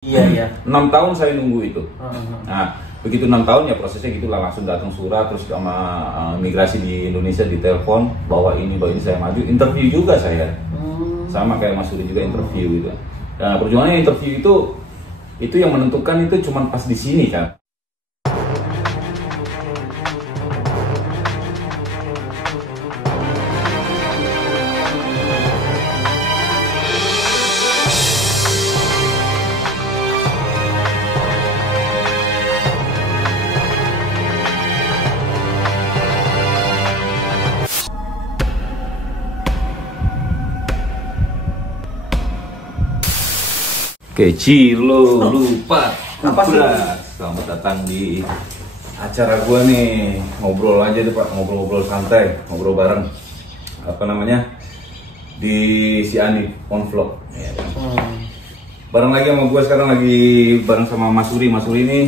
Iya, iya. 6 tahun saya nunggu itu. Nah, begitu 6 tahun ya prosesnya gitulah, langsung datang surat, terus sama migrasi di Indonesia ditelepon bahwa ini saya maju, interview juga saya. Sama kayak Mas Suri juga interview gitu. Nah, perjuangannya interview itu yang menentukan itu cuma pas di sini kan. Oke, Cilo lupa apa sih? Selamat datang di acara gua nih. Ngobrol aja deh Pak, ngobrol-ngobrol santai, ngobrol bareng. Apa namanya? Di si Ani on vlog. Bareng lagi sama gua sekarang, lagi bareng sama Mas Suri. Mas Suri ini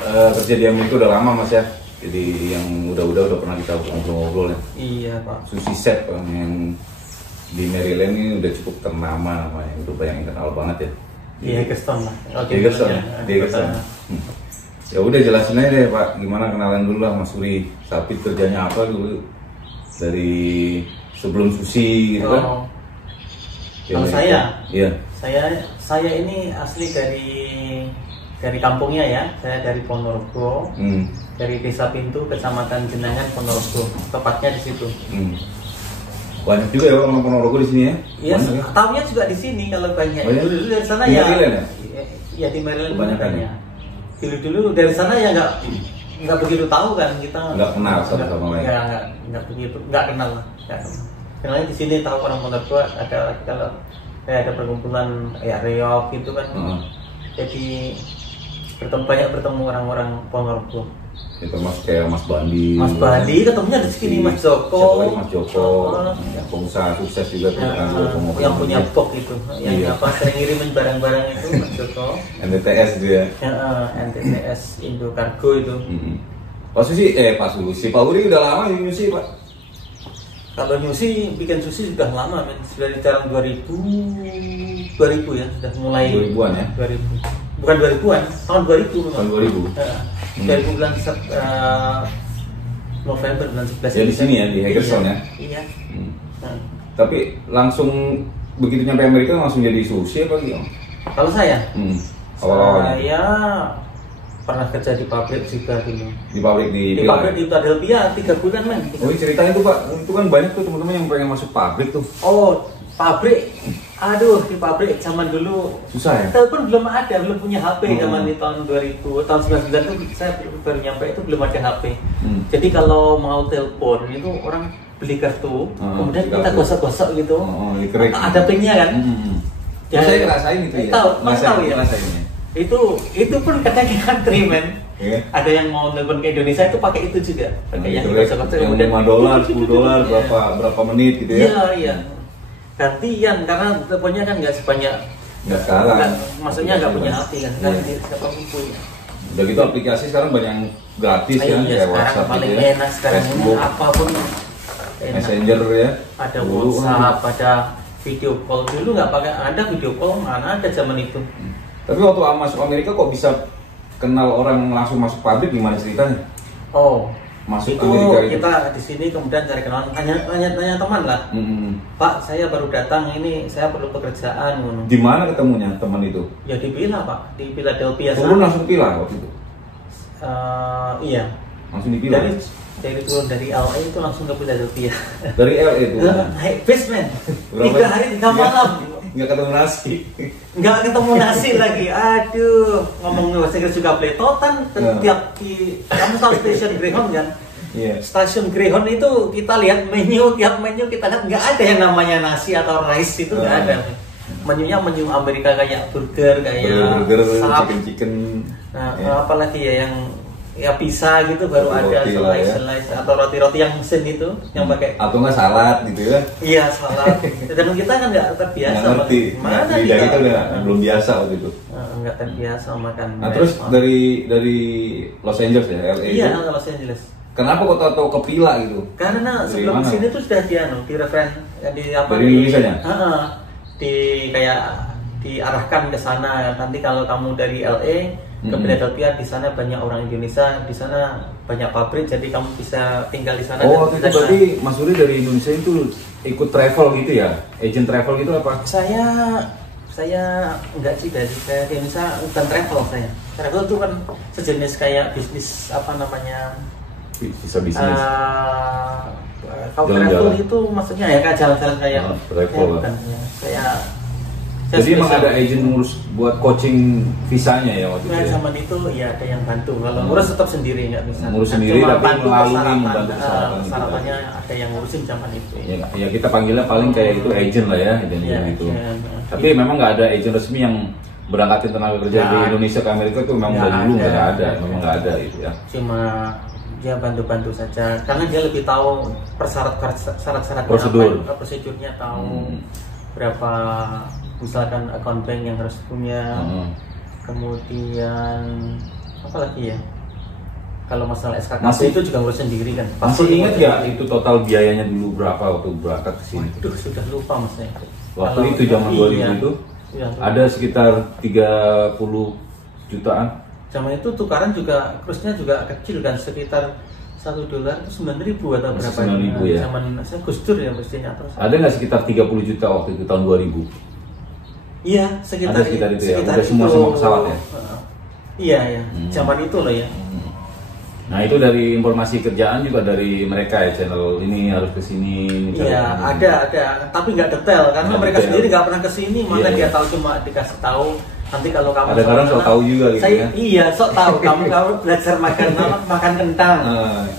kerja di Amerika udah lama Mas ya. Jadi yang udah pernah kita ngobrol-ngobrol ya. Iya Pak. Susi Set yang di Maryland ini udah cukup ternama namanya, udah banyak yang kenal banget ya. Di Haggerstown lah. Di Haggerstown. Ya udah jelasin aja deh Pak, gimana, kenalan dulu lah Mas Suri. Sapit kerjanya apa dulu dari sebelum Susi gitu kan? Kalau saya, iya. Saya ini asli dari kampungnya ya. Saya dari Ponorogo, dari Desa Pintu, Kecamatan Jenangan, Ponorogo. Tepatnya di situ. Banyak juga ya orang Ponorogo di sini ya? Iya, ya? Tahunya juga di sini kalau banyak. Dulu dari sana ya? Ya di Maryland banyak. Dulu dari sana ya nggak begitu tahu kan, kita nggak kenal satu sama lain. Nggak begitu, nggak kenal lah. Kenalnya di sini tahu orang Ponorogo ada, kalau kayak ada perkumpulan ya reok gitu kan. Jadi banyak bertemu orang-orang Ponorogo. Itu Mas kayak Mas Bandi. Mas Bandi ketemunya di sini, Mas Joko. Mas Joko. Ya, pengusaha sukses juga tuh kan, yang punya box itu, yang sering ngirimin barang-barang itu Mas Joko. NTTS dia. NTTS Indo Cargo itu. Pak Susi, Pak Uri udah lama di Susi Pak? Kalau Susi bikin Susi sudah lama, sudah di tahun 2000 ya, sudah mulai 2000-an ya? 2000. Bukan 2000-an, tahun 2000 memang. Tahun 2000. 2000 bulan November bulan 11. Ya di sini ya, di Haggerstown ya. Iya. Tapi langsung begitu nyampe Amerika langsung jadi Susi apa gitu? Kalau saya, awal-awalnya. Saya pernah kerja di pabrik juga dulu. Di pabrik di pabrik di Philadelphia 3 bulan men. Oh ceritain tuh Pak, itu kan banyak tuh teman-teman yang pengen masuk pabrik tuh. Oh pabrik, aduh di pabrik zaman dulu susah ya? Telepon belum ada, belum punya HP zaman di tahun 2000, tahun 99 tuh saya baru nyampe itu belum ada HP. Jadi kalau mau telepon itu orang beli kartu, kemudian kita gosok-gosok gitu. Ada pinnya kan? Ya saya ngerasain itu ya. Tahu ya. Itu pun kadang ngantri men. Ada yang mau telepon ke Indonesia itu pakai itu juga. Pakai yang gosok-gosok kemudian $5, $10 berapa menit gitu ya. Iya. Gantian karena teleponnya kan nggak sebanyak, nggak sekarang, maksudnya nggak punya HP kan, siapapun punya. Udah gitu aplikasi sekarang banyak yang gratis ya, kayak WhatsApp paling gitu ya, enak sekarang, Facebook, apapun enak. Messenger ya, ada WhatsApp, ada video call. Dulu nggak pakai, ada video call mana ada zaman itu. Tapi waktu masuk Amerika kok bisa kenal orang langsung masuk pabrik, gimana ceritanya? Masuk itu Amerika itu. Kita di sini kemudian cari kenalan, tanya teman lah. Pak, saya baru datang ini, saya perlu pekerjaan. Di mana ketemunya teman itu? Ya di Pila Pak, di Philadelphia. Turun langsung Pila waktu itu? Iya. Langsung di Pila? Dari turun dari LA itu langsung ke Philadelphia. Dari LA itu? Naik bis men. 3 hari 3 malam. Nggak ketemu nasi. Nggak ketemu nasi lagi. Aduh, ngomong bahasa Inggris juga peletotan. Tiap kamu tahu stasiun Greyhound kan? Stasiun Greyhound itu kita lihat menu, tiap menu kita lihat nggak ada yang namanya nasi atau rice, itu nggak ada. Menunya menu Amerika kayak burger, kayak salad, chicken. Apalagi ya yang pizza gitu baru ada slice atau roti-roti yang mesin itu yang pakai, atau nggak salad gitu ya? Iya salad. Dan kita kan nggak terbiasa. Nggak ngerti. Mana kita belum biasa waktu itu. Nggak terbiasa makan. Nah terus dari Los Angeles ya, LA. Iya, Los Angeles. Kenapa kok tahu ke Pila gitu? Karena sebelum sini tuh sudah di referen di apa? Dari Indonesia nya? Di kayak diarahkan ke sana. Nanti kalau kamu dari LA ke Philadelphia, di sana banyak orang Indonesia, di sana banyak pabrik, jadi kamu bisa tinggal di sana. Oh, itu berarti Mas Suri dari Indonesia itu ikut travel gitu ya? Agent travel gitu apa? Saya enggak sih, dari saya di Indonesia bukan travel saya. Travel itu kan sejenis kayak bisnis apa namanya? Bisa bisnis. Kalau travel itu maksudnya ya kayak jalan-jalan kayak travel ya, bukan, ya. Jadi emang ada agent ngurus buat coaching visanya ya waktu itu? Zaman itu ya ada yang bantu. Kalau ngurus tetap sendiri nggak bisa. Ngurus sendiri tapi melalui membantu persyaratannya ada yang ngurusin zaman itu. Ya kita panggilnya paling kayak itu agent lah ya, gitu. Tapi memang nggak ada agent resmi yang berangkatin tenaga kerja di Indonesia ke Amerika itu memang dari dulu nggak ada, memang nggak ada itu ya. Cuma dia bantu-bantu saja karena dia lebih tahu syarat-syaratnya, prosedurnya, tahu berapa misalkan account bank yang harus punya, kemudian apa lagi ya, kalau masalah SKKP itu juga ngurus sendiri kan. Masih ingat ya itu total biayanya dulu berapa waktu berangkat ke sini? Waduh, sudah lupa mas. Waktu itu zaman 2000 itu ada sekitar 30 jutaan. Zaman itu tukaran juga kursnya juga kecil kan, sekitar $1 itu 9.000 atau berapa? 9.000 ya. Zaman saya Gus Dur ya pastinya. Ada nggak sekitar 30 juta waktu itu tahun 2000? Iya, sekitar itu ya. Udah semua pesawat ya. Iya. Zaman itu loh ya. Nah itu dari informasi kerjaan juga dari mereka ya, channel ini harus ke sini. Iya, ada, tapi nggak detail karena mereka sendiri nggak pernah ke sini. Mana dia tahu, cuma dikasih tahu. Nanti kalau kamu kadang-kadang sok tahu juga gitu ya. Iya, sok tahu. kamu belajar makan kentang.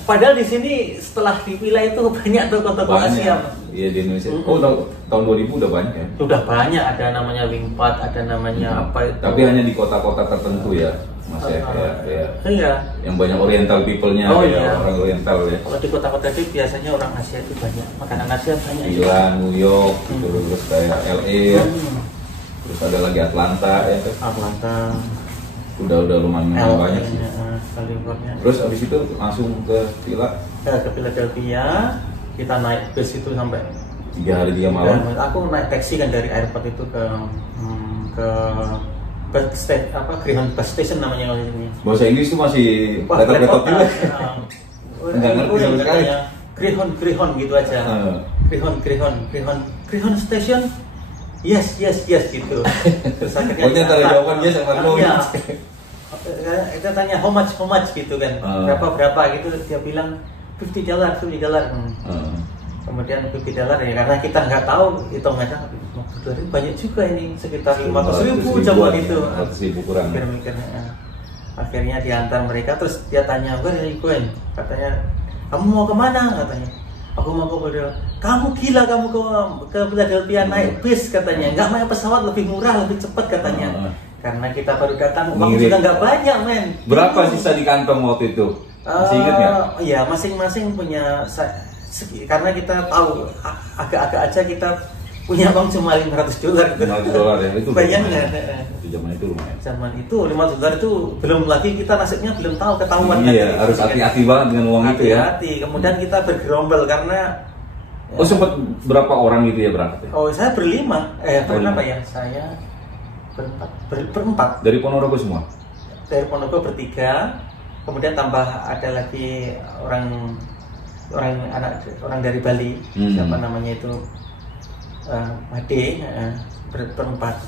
Padahal di sini setelah dipilih itu banyak toko-toko Asia. Iya di Indonesia. Oh tahun 2000 udah banyak ya? Sudah banyak, ada namanya Wingpad, ada namanya apa itu. Tapi hanya di kota-kota tertentu ya, Mas ya. Iya. Yang banyak Oriental people-nya ya, orang Oriental ya. Kalau di kota-kota itu biasanya orang Asia itu banyak, makanan Asia banyak. Milan, New York, terus kayak LA. Terus ada lagi Atlanta ya. Atlanta. Udah lumayan banyak sih. California. Terus abis itu langsung ke Philadelphia. Kita naik bus itu sampai 3 hari 3 malam. Aku naik taksi kan dari airport itu ke Greyhound Bus Station namanya kalau ini. Bahasa Inggris itu masih letot-letot juga. Enggak ngerti sama sekali. Greyhound gitu aja. Greyhound Station. Yes gitu. Terus akhirnya pokoknya antara jawaban yes sama no. Kita tanya how much gitu kan. Berapa gitu, dia bilang $50. Kemudian $50 ya, karena kita nggak tahu hitungannya $50 banyak juga ini, sekitar 500.000 zaman itu. 500.000 kurang. Akhirnya diantar mereka, terus dia tanya, where are you going? Katanya, kamu mau kemana? Katanya, aku mau ke Philadelphia. Kamu gila, kamu ke Philadelphia naik bis katanya, nggak naik pesawat, lebih murah, lebih cepat katanya. Karena kita baru datang, uang juga nggak banyak men. Berapa sisa di kantong waktu itu? Masih ingat nggak? Iya, masing-masing punya, karena kita tahu agak-agak aja kita punya uang cuma $500 gitu. $500 ya, itu bayangkan. Itu zaman itu lumayan. Zaman itu $500 itu belum lagi kita nasibnya belum tahu, ketahuan. Iya, harus hati-hati banget dengan uang itu ya. Hati-hati, kemudian kita bergerombol karena. Oh sempat berapa orang gitu ya berangkat? Oh saya berlima, berapa ya? Saya berempat. Dari Ponorogo semua? Dari Ponorogo bertiga. Kemudian tambah ada lagi orang dari Bali, siapa namanya itu, Made, berempat.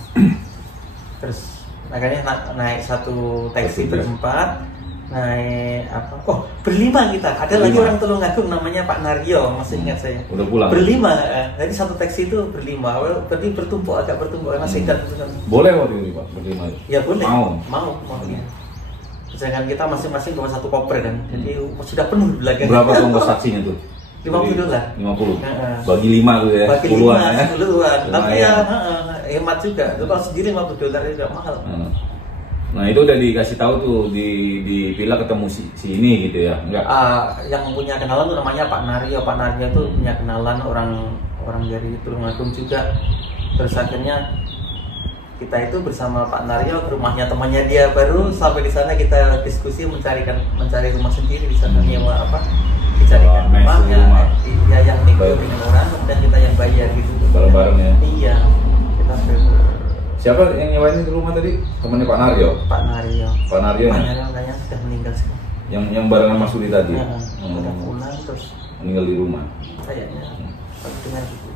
Terus akhirnya naik satu taksi berempat, naik apa? Oh berlima kita. Ada lagi orang Tulungagung namanya Pak Naryo, masih ingat saya. Udah pulang. Berlima, jadi satu taksi itu berlima. Berarti agak bertumpuk karena singkat. Boleh waktu ini Pak berlima? Ya boleh. Mau ya. Sedangkan kita masing-masing bawa satu koper kan, jadi sudah penuh di belakang. Berapa ongkos taksinya tuh? $50. 50. Bagi 5 tuh ya. Bagi 10-an. Tapi ya hemat juga. Kalau sendiri $50 juga mahal. Nah itu udah dikasih tahu tuh di villa ketemu si ini gitu ya? Enggak? Yang punya kenalan tuh namanya Pak Naryo. Pak Naryo tuh punya kenalan orang dari Tulungagung juga. Terus akhirnya kita itu bersama Pak Naryo ke rumahnya temannya dia, baru sampai di sana kita diskusi mencari rumah sendiri di sana. Nyewa apa? Dicarikan rumah. Dia yang nego dengan orang, kemudian kita yang bayar gitu. Bareng-bareng ya? Iya. Kita Siapa yang nyewain itu rumah tadi? Temannya Pak Naryo? Pak Naryo. Pak Naryo kayaknya sudah meninggal sekarang. Yang barengan Mas Suri tadi? Udah pulang terus meninggal di rumah? Kayaknya, dengar gitu.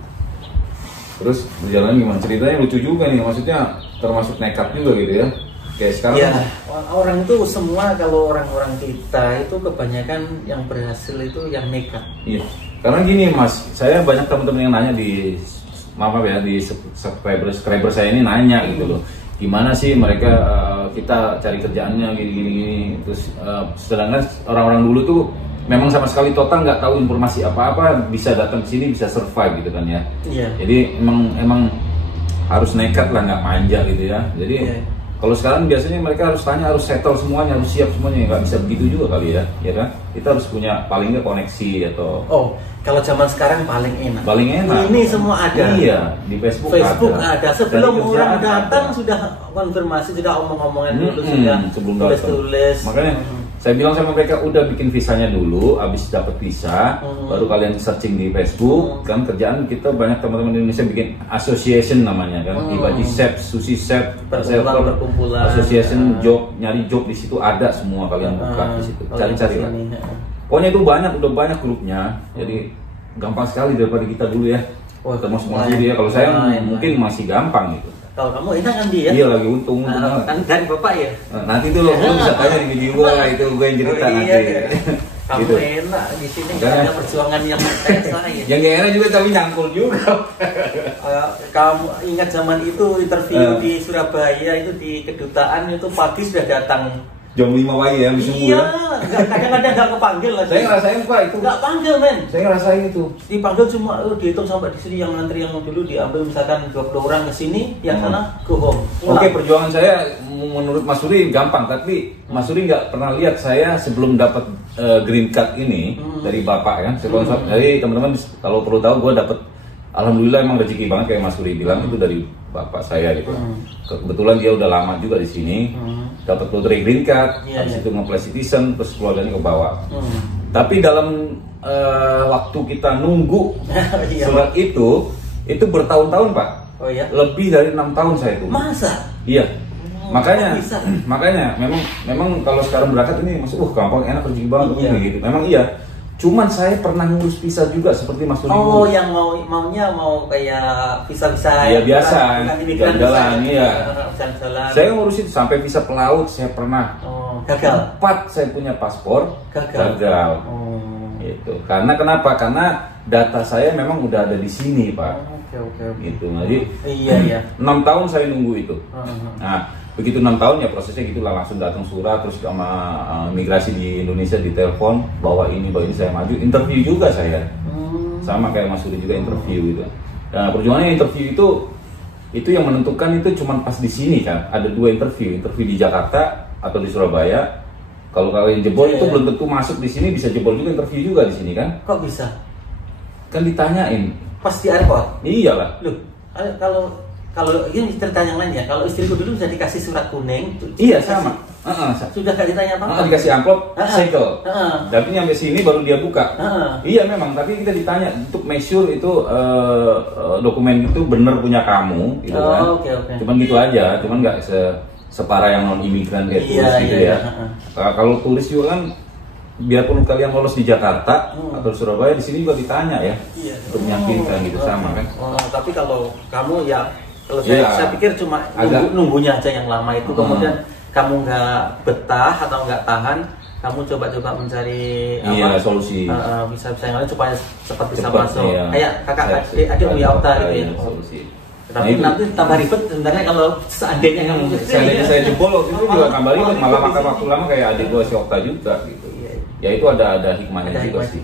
Terus berjalan gimana? Ceritanya lucu juga nih, maksudnya termasuk nekat juga gitu ya? Kayak sekarang ya, orang itu semua, kalau orang-orang kita itu kebanyakan yang berhasil itu yang nekat. Iya, karena gini Mas, saya banyak teman-teman yang nanya di di subscriber saya ini nanya gitu loh, gimana sih mereka kita cari kerjaannya gini-gini. Terus sedangkan orang-orang dulu tuh memang sama sekali total nggak tahu informasi apa-apa, bisa datang ke sini bisa survive gitu kan ya. Iya. Jadi emang harus nekat lah, nggak manja gitu ya. Jadi kalau sekarang biasanya mereka harus tanya, harus settle semuanya, harus siap semuanya, nggak bisa begitu juga kali ya, ya kan? Kita harus punya paling nggak koneksi atau. Oh, kalau zaman sekarang paling enak. Paling enak. Ini semua ada. Iya, di Facebook ada. Sebelum orang datang sudah konfirmasi, sudah omong-omongan dulu, sudah tulis-tulis. Makanya saya bilang sama mereka, udah bikin visanya dulu, habis dapat visa, baru kalian searching di Facebook. Kan kerjaan kita banyak teman-teman Indonesia bikin association namanya kan, Ibaji Chef, Sushi Chef, berkumpulan, association job, nyari job di situ ada semua, kalian buka di situ, cari-cari lah. Pokoknya itu udah banyak grupnya, jadi gampang sekali daripada kita dulu ya. Termasuk Mas Budi ya, kalau saya mungkin masih gampang gitu. Kalau kamu enak kan dia? Iya, lagi untung. Kan dari bapak ya? Nanti tuh lo bisa tanya di video gua, itu gue yang cerita nanti. Kamu gitu. Enak di sini nggak ada perjuangan yang kayak saya. Yang gak enak juga tapi nyangkul juga. Kamu ingat zaman itu interview di Surabaya itu di kedutaan itu pagi sudah datang. Jam 5 pagi ya, bisa iya, kadang-kadang nggak kepanggil lah. Saya ngerasain Pak itu. Nggak panggil men. Saya ngerasain itu. Dipanggil cuma dihitung sampai di sini, yang ngantri yang dulu diambil misalkan 20 orang ke sini, yang sana go home. Oke, perjuangan saya menurut Mas Suri gampang, tapi Mas Suri nggak pernah lihat saya sebelum dapat green card ini dari Bapak kan. Jadi teman-teman kalau perlu tahu, gue dapat, alhamdulillah emang rezeki banget kayak Mas Suri bilang, itu dari Bapak saya gitu. Kebetulan dia udah lama juga di sini. Dapat lotre green card, habis itu nge-play citizen, terus keluarganya ke bawah. Tapi dalam waktu kita nunggu surat itu bertahun-tahun Pak. Oh iya? Lebih dari 6 tahun saya tunggu. Masa? Iya. Makanya memang kalau sekarang berangkat ini masuk gampang, enak, rezeki banget gitu. Memang iya. Cuman saya pernah ngurus visa juga seperti Mas Turi. Oh, yang maunya kayak visa-visa ya biasa, jalan-jalan iya. Jalan-jalan. Saya ngurus itu sampai visa pelaut saya pernah. Oh, gagal. 4 saya punya paspor, gagal. Oh. Itu. Karena kenapa? Karena data saya memang udah ada di sini, Pak. Oke. Gitu. Jadi iya. 6 tahun saya nunggu itu. Nah, begitu 6 tahun ya prosesnya gitulah, langsung datang surat, terus sama migrasi di Indonesia ditelepon bahwa ini saya maju, interview juga saya. Sama kayak Mas Suri juga interview gitu. Nah, perjuangannya interview itu yang menentukan itu cuma pas di sini kan. Ada 2 interview di Jakarta atau di Surabaya. Kalau kalian jebol itu belum tentu masuk di sini, bisa jebol juga interview juga di sini kan. Kok bisa? Kan ditanyain. Pas di airport? Iyalah. Loh, kalau ini cerita yang lain ya, kalau istriku dulu bisa dikasih surat kuning. Iya sama. Sudah gak ditanya apa-apa. Dikasih amplop, segel. Tapi nyampe sini baru dia buka. Iya memang, tapi kita ditanya untuk make sure itu dokumen itu benar punya kamu, gitu kan. Oke. Cuman gitu aja, cuman nggak separah yang non imigran kayak turis gitu ya. Kalau turis juga kan, biarpun kalian lolos di Jakarta atau Surabaya, di sini juga ditanya ya, untuk meyakinkan gitu sama kan. Tapi kalau kamu ya. Kalau saya pikir cuma nunggunya aja yang lama itu, kemudian kamu nggak betah atau nggak tahan, kamu coba-coba mencari solusi. Bisa yang lain supaya cepat bisa masuk. Kayak kakak adik ya Okta gitu ya. Solusi. Tapi nanti tambah ribet sebenarnya kalau seandainya kamu saya jebol waktu itu juga tambah ribet, malah makan waktu lama kayak adik gua si Okta juga gitu. Ya itu ada hikmahnya juga sih.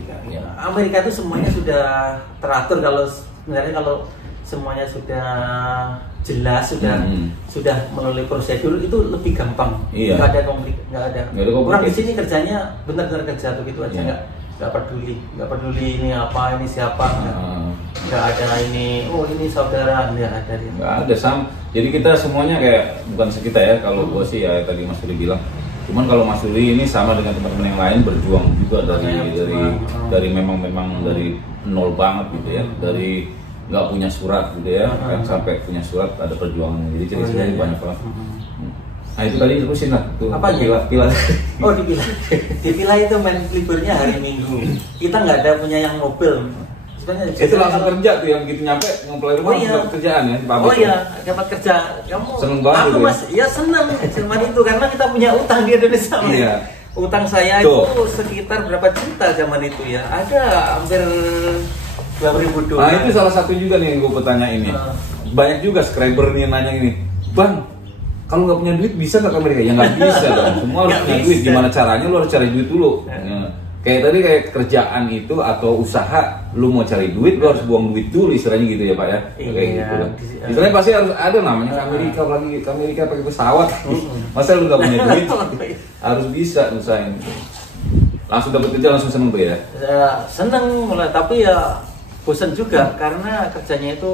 Amerika itu semuanya sudah teratur, kalau sebenarnya kalau semuanya sudah jelas, sudah melalui prosedur, itu lebih gampang. Iya. Nggak ada konflik, nggak ada. Orang di sini kerjanya benar-benar kerja begitu aja, nggak peduli ini apa, ini siapa, nggak ada ini, ini saudara, nggak ada sama. Jadi kita semuanya kayak, bukan kita ya, kalau gue sih ya tadi Mas Suri bilang. Cuman kalau Mas Suri ini sama dengan teman-teman yang lain, berjuang juga dari memang dari nol banget gitu ya, dari nggak punya surat gitu ya, kan sampai punya surat ada perjuangan. Jadi ceritanya banyak banget. Nah itu tadi terusin lah, tuh apa pilah. Oh di pilah itu main liburnya hari Minggu. Kita nggak ada punya yang mobil. Sebenarnya itu langsung kerja tuh yang begitu nyampe ngumpulin rumah dapat kerjaan ya, pabrik. Oh iya, dapat kerja. Kamu seneng banget. Aku mas, ya seneng cuman itu karena kita punya utang di Indonesia. Iya. Utang saya tuh. Itu sekitar berapa juta zaman itu ya? Ada hampir 2.000 dolar. Nah itu salah satu juga nih yang gue bertanya ini. Banyak juga subscriber nih nanya ini, Bang, kalau nggak punya duit bisa nggak ke Amerika? Ya nggak bisa dong. Semua harus punya duit. Gimana caranya? Lu harus cari duit dulu. Kayak tadi kayak kerjaan itu atau usaha, lu mau cari duit, lu harus buang duit dulu istilahnya gitu ya Pak ya. Kayak gitu. Istilahnya pasti harus ada namanya ke Amerika, apalagi ke Amerika pakai pesawat. Masa lu nggak punya duit? Harus bisa usahain. Langsung dapat kerja langsung seneng tuh ya? Seneng mulai, tapi ya bosan juga karena kerjanya itu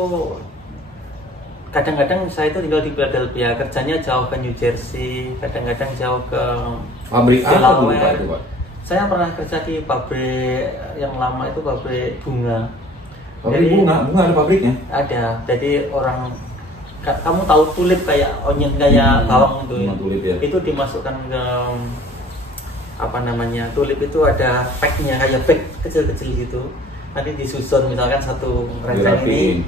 kadang-kadang saya itu tinggal di Philadelphia, kerjanya jauh ke New Jersey, kadang-kadang jauh ke pabrik apa dulu Pak itu Pak? Saya pernah kerja di pabrik yang lama itu pabrik bunga. Pabrik bunga ada pabriknya? Ada. Jadi orang, kamu tahu tulip kayak onion kayak bawang itu, tulip, ya. Itu dimasukkan ke apa namanya, tulip itu ada packnya kayak pack kecil-kecil gitu. Nanti disusun misalkan satu ranjang ini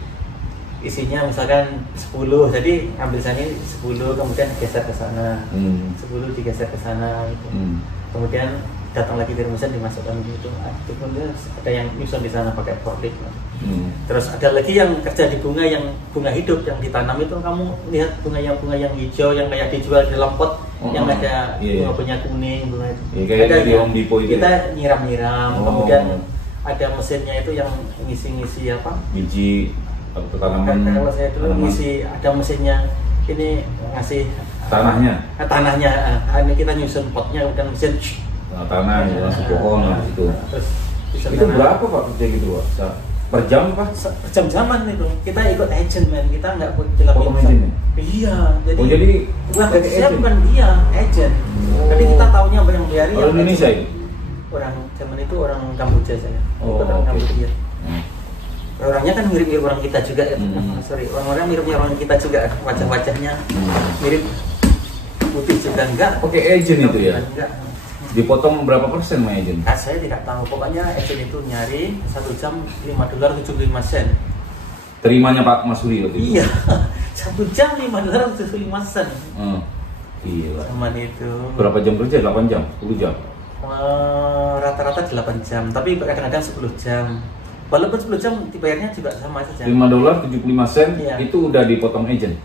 isinya misalkan 10, jadi ambil sini 10 kemudian geser ke sana, 10 digeser ke sana gitu. Kemudian datang lagi dari mesin dimasukkan gitu. Kemudian ada yang nyusun di sana pakai forklift. Terus ada lagi yang kerja di bunga, yang bunga hidup yang ditanam itu, kamu lihat bunga yang hijau yang kayak dijual di dalam pot, yang ada bunga kuning, bunga itu. Kayak di Home Depot itu. Kita nyiram-nyiram, kemudian ada mesinnya itu yang ngisi-ngisi apa? Biji tanaman. Kalau saya dulu ngisi, ada mesinnya ini ngasih tanahnya. Ini kita nyusun potnya, kemudian mesin tanah langsung pohon itu. Itu berapa Pak kerja gitu Pak? Per jam Pak? Per jam-jaman itu. Kita ikut agent men, kita nggak ikut agent. Iya, jadi bukan saya bukan dia, agent. Tapi kita taunya yang biari orang Indonesia itu. Orang zaman itu orang Kamboja saya. Orang Kamboja. Orangnya kan mirip-mirip orang kita juga ya. Orang-orang mirip-mirip orang kita juga, wajah-wajahnya mirip, putih juga enggak. Pakai agent itu ya? Enggak. Dipotong berapa persen sama agent? Saya tidak tahu, pokoknya agent itu nyari 1 jam $5.75. Terimanya Pak Mas Suri waktu itu? Iya, 1 jam $5.75. Gila. Zaman itu. Berapa jam kerja? 8 jam? 10 jam? Rata-rata 8 jam, tapi kadang-kadang 10 jam. Walaupun 10 jam dibayarnya juga sama saja. $5.75 itu udah dipotong agent?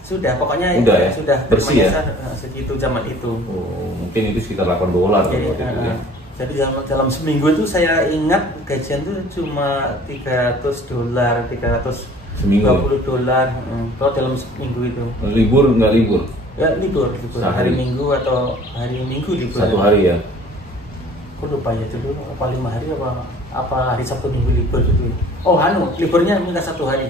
Sudah, pokoknya udah ya? Sudah bersih ya? Segitu zaman itu. Mungkin itu sekitar $8 jadi, waktu itu ya? Jadi dalam seminggu itu saya ingat gajian itu cuma $300, seminggu? $320. Kalau dalam seminggu itu. Libur nggak libur? Ya libur. Hari Minggu atau hari Minggu libur. Satu hari ya? Aku lupa ya dulu, apa 5 hari apa hari Sabtu Minggu libur gitu. Oh liburnya minta 1 hari.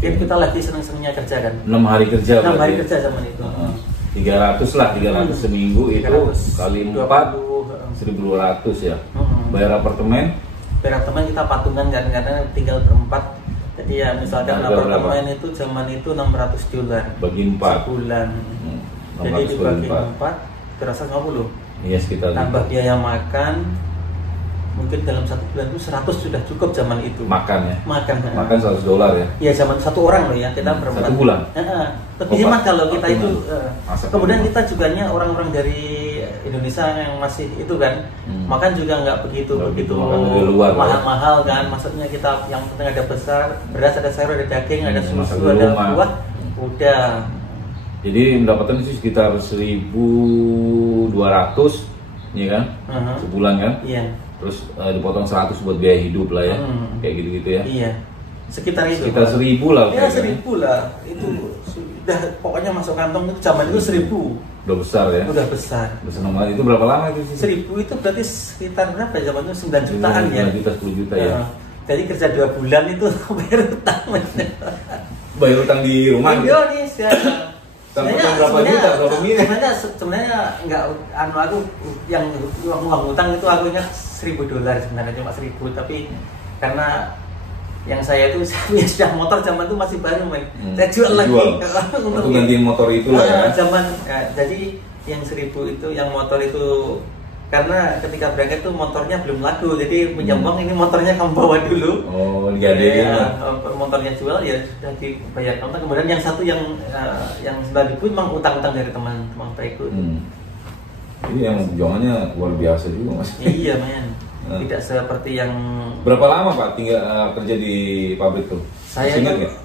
Kita lagi seneng-senengnya kerja kan. 6 hari kerja. 6 hari kerja zaman itu. 300 lah, 300 seminggu itu kali 4 1.200 ya. Bayar apartemen? Bayar apartemen kita patungan karena tinggal berempat. Jadi ya misalkan apartemen itu zaman itu $600 bagi 4 sebulan. Jadi dibagi 4 terasa 50. Iya sekitar. Tambah biaya makan, mungkin dalam 1 bulan itu 100 sudah cukup zaman itu. Makan ya? Makan $100 ya? Iya zaman 1 orang loh ya, kita berempat. 1 bulan? Lebih hemat kalau kita itu. Kemudian kita juga orang-orang dari Indonesia yang masih itu kan, makan juga nggak begitu mahal-mahal kan. Maksudnya kita yang penting ada beras, ada sayur, ada daging, ada susu, ada buah, udah. Jadi mendapatkan itu sekitar 1.200 ya kan? Sebulan kan? Iya. Terus dipotong 100 buat biaya hidup lah ya. Kayak gitu-gitu ya. Iya. Sekitar itu. Sekitar 1.000 lah. Ya 1.000 lah. Itu sudah pokoknya masuk kantong itu zaman itu 1.000. Udah besar ya? Udah besar. Senang banget. Itu berapa lama itu sih? 1.000 itu berarti sekitar berapa zaman itu 9 jutaan ya? 9 juta, 10 juta ya. Jadi kerja 2 bulan itu bayar utang. Bayar utang di rumah? Indonesia. Sebenarnya nggak aku yang uang utang itu aku ingat $1.000 sebenarnya, cuma 1.000, tapi karena Yang saya itu punya sudah motor zaman itu masih baru main. Saya jual lagi. Untuk gantiin motor itu lah ya. Zaman jadi yang 1000 itu yang motor itu karena ketika berangkat tuh motornya belum laku, jadi menyombong ini motornya kamu bawa dulu. Oh, digadein. Motornya jual ya sudah dibayar kontak. Kemudian yang satu yang 9.000 memang utang-utang dari teman-teman Peko. Jadi yang perjuangannya luar biasa juga Mas. Iya men. Tidak seperti yang. Berapa lama Pak tinggal kerja di pabrik tuh? Saya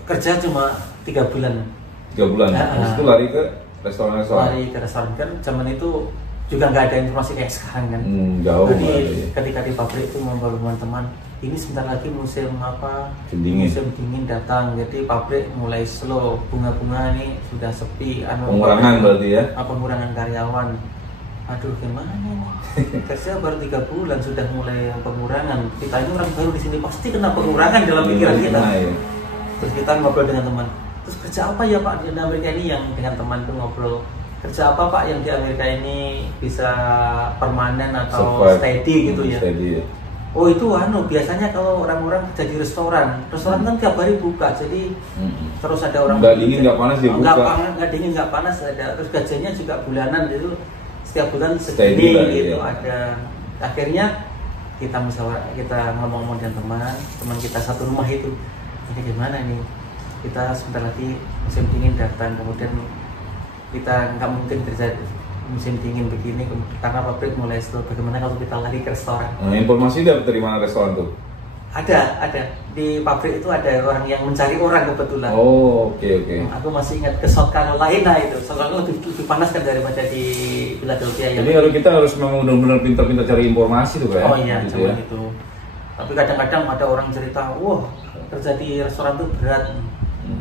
kerja cuma 3 bulan. 3 bulan. Terus itu lari ke restoran-restoran. Lari ke restoran kan zaman itu juga nggak ada informasi kayak sekarang kan. Jauh. Jadi ketika di pabrik itu membawa teman-teman, ini sebentar lagi musim apa? Musim dingin datang. Jadi pabrik mulai slow, bunga-bunga ini sudah sepi. Pengurangan berarti ya? Pengurangan karyawan. Aduh gimana nih? Kerja baru 3 bulan sudah mulai pengurangan. Kita ini orang baru di sini pasti kena pengurangan dalam pikiran kita. Terus kita ngobrol dengan teman. Terus kerja apa ya Pak di Amerika ini, yang dengan teman itu ngobrol. Kerja apa Pak yang di Amerika ini bisa permanen atau steady gitu ya? Steady. Oh itu biasanya kalau orang-orang kerja di restoran kan tiap hari buka, jadi terus ada orang nggak dingin nggak panas dibuka. Nggak dingin nggak panas ada, terus gajinya juga bulanan itu. Setiap bulan segini gitu ya. Ada. Akhirnya kita ngomong-ngomong dengan teman kita satu rumah itu, ini gimana nih, kita sebentar lagi musim dingin datang, kemudian kita nggak mungkin kerja musim dingin begini karena pabrik mulai slow. Bagaimana kalau kita lari ke restoran? Informasi dapat dari mana restoran tuh? Ada di pabrik itu ada orang yang mencari orang kebetulan. Oh, oke. Aku masih ingat ke South Carolina itu. South Carolina lebih panas kan daripada di Philadelphia. Jadi kalau kita harus memang benar-benar pintar-pintar cari informasi tuh kayak. Oh iya, gitu ya. Itu. Tapi kadang-kadang ada orang cerita, wah kerja di restoran itu berat.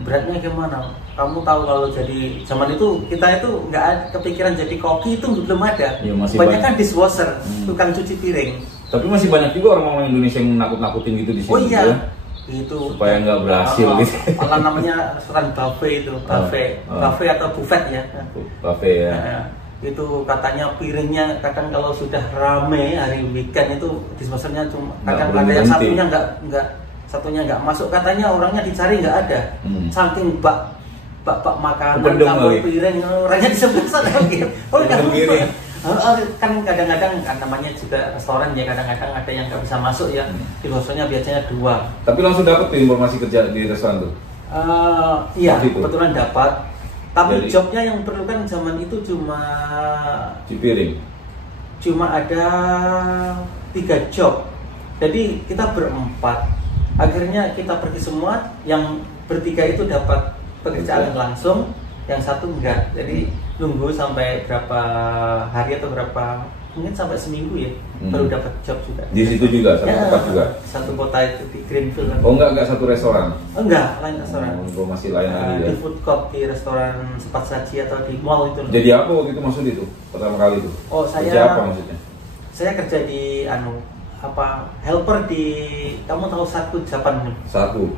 Beratnya gimana? Kamu tahu kalau jadi zaman itu kita itu nggak ada kepikiran jadi koki, itu belum ada. Ya, banyak kan dishwasher, tukang cuci piring. Tapi masih banyak juga orang-orang Indonesia yang nakut-nakutin gitu di sini. Oh iya, ya? Itu supaya nggak berhasil gitu. Malah namanya restoran buffet itu, buffet atau buffet ya. Buffet ya. Itu katanya piringnya kadang kalau sudah rame hari weekend itu dishwashernya cuma kadang ada yang satunya nggak masuk, katanya orangnya dicari nggak ada. Saking bak makanan campur piring orangnya di sebelah sana gitu. Oh nggak. Kan kadang-kadang kan namanya juga restoran ya, kadang-kadang ada yang nggak bisa masuk ya, dihosnya biasanya 2. Tapi langsung dapat tuh informasi kerja di restoran tuh? Iya, kebetulan dapat. Tapi jobnya yang perlukan zaman itu cuma cipiring. Cuma ada 3 job. Jadi kita berempat. Akhirnya kita pergi semua, yang bertiga itu dapat pekerjaan langsung, yang satu enggak. Jadi nunggu sampai berapa hari atau berapa, mungkin sampai seminggu ya, baru dapat job juga. Di situ juga, satu tempat juga? Satu kota itu di Greenfield. Oh enggak satu restoran? Enggak, lain restoran. Masih lain lagi ya? Di food court, di restoran cepat saji atau di mall itu. Jadi apa waktu itu maksud itu, pertama kali itu? Oh saya, kerja apa maksudnya? Saya kerja di helper di, kamu tahu satu Japan kan? Satu?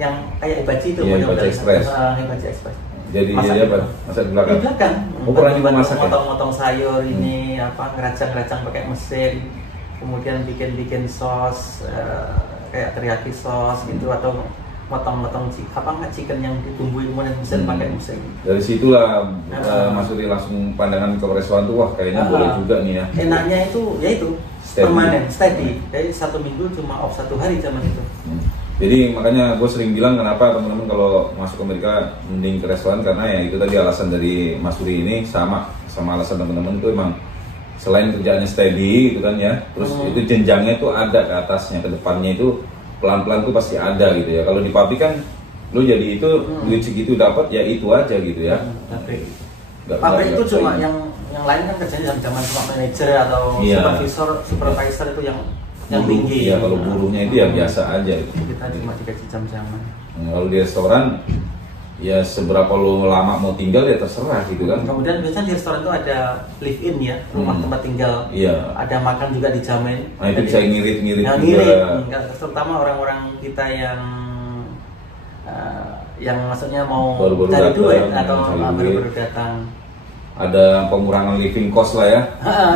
Yang kayak Hibachi itu. Iya, Hibachi Express. Hibachi Express. Jadi apa? Masak di belakang? Di belakang. Oh, pernah juga masak ya? Motong-motong sayur ini, ngeracang-ngeracang pakai mesin. Kemudian bikin sos, kayak teriyaki sos gitu, atau motong-motong chicken yang dibumbui kemudian mesin pakai mesin. Dari situlah Mas Uri langsung pandangan ke restoran tuh, wah kayaknya boleh juga nih ya. Enaknya itu, yaitu permanen, steady. Dari 1 minggu cuma off 1 hari zaman itu. Jadi makanya gue sering bilang kenapa teman-teman kalau masuk Amerika mending ke restoran, karena ya itu tadi alasan dari Mas Uri ini sama alasan teman-teman itu emang selain kerjaannya steady gitu kan ya, terus itu jenjangnya tuh ada ke atasnya, ke depannya itu pelan-pelan tuh pasti ada gitu ya. Kalau di pabrik kan lu jadi itu duit segitu dapat ya itu aja gitu ya. Pabrik itu cuma yang lain kan kerjanya zaman cuma manajer atau supervisor itu yang tinggi. Ya kalau buruhnya itu ya biasa aja gitu. Kita cuma dikasih jam-jaman. Kalau di restoran ya seberapa lo lama mau tinggal ya terserah gitu kan. Kemudian biasanya di restoran itu ada live in ya, rumah tempat tinggal. Iya. Ada makan juga dijamin. Nah itu bisa ngirit-ngirit juga. Ngirit, terutama orang-orang kita yang maksudnya mau cari duit atau baru-baru datang. ada pengurangan living cost lah ya.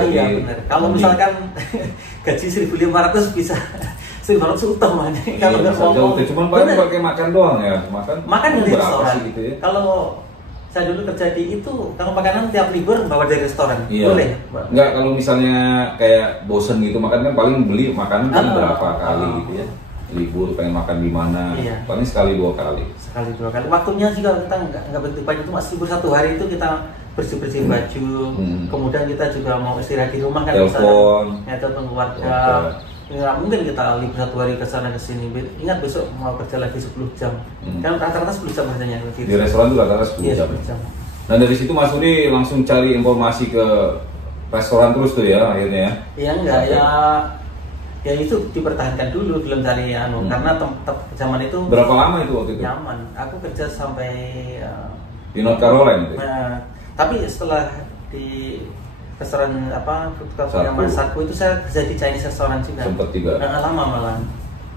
Iya benar. Kalau misalkan gaji 1.500 bisa 1.500 utuh mah. Kalau nggak mau, cuman paling pakai makan doang ya, makan dari restoran. Gitu ya? Kalau saya dulu kerja di itu, kalau makanan tiap libur bawa dari restoran, boleh? Enggak, kalau misalnya kayak bosen gitu makan kan paling beli makanan kan berapa kali gitu ya. Libur pengen makan di mana, paling sekali 2 kali. Sekali 2 kali. Waktunya juga kita nggak begitu banyak, cuma libur 1 hari itu kita bersih-bersih baju, kemudian kita juga mau istirahat di rumah kan, telepon keluarga. Nggak mungkin kita libur 1 hari ke sana ke sini. Ingat besok mau kerja lagi 10 jam. Kan rata-rata 10 jam kerjanya. Di restoran tuh rata-rata 10 jam. Nah dari situ Mas Udi langsung cari informasi ke restoran terus tuh ya akhirnya ya? Iya enggak, ya itu dipertahankan dulu, belum cari karena zaman itu. Berapa lama itu waktu itu? Nyaman. Aku kerja sampai di North Carolina itu? Tapi setelah di restoran Mas Sarku itu saya kerja di Chinese restoran juga. Sempet juga? Lama malah.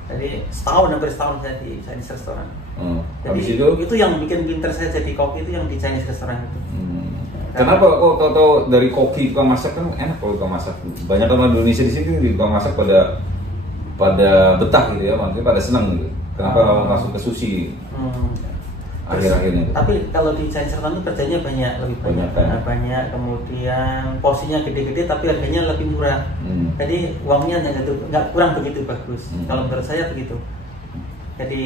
Jadi hampir setahun saya di Chinese restoran. Jadi itu yang bikin pinter saya jadi koki itu yang di Chinese restoran itu. Kenapa kok tau dari koki tukang masak kan enak kalau tukang masak. Banyak orang Indonesia di sini di tukang masak pada betah gitu ya, maksudnya pada senang gitu. Kenapa langsung ke sushi? Akhir-akhirnya. Tapi kalau di Chinese restoran itu kerjanya lebih banyak, kemudian porsinya gede-gede tapi harganya lebih murah. Jadi uangnya nggak kurang begitu bagus. Kalau menurut saya begitu. Jadi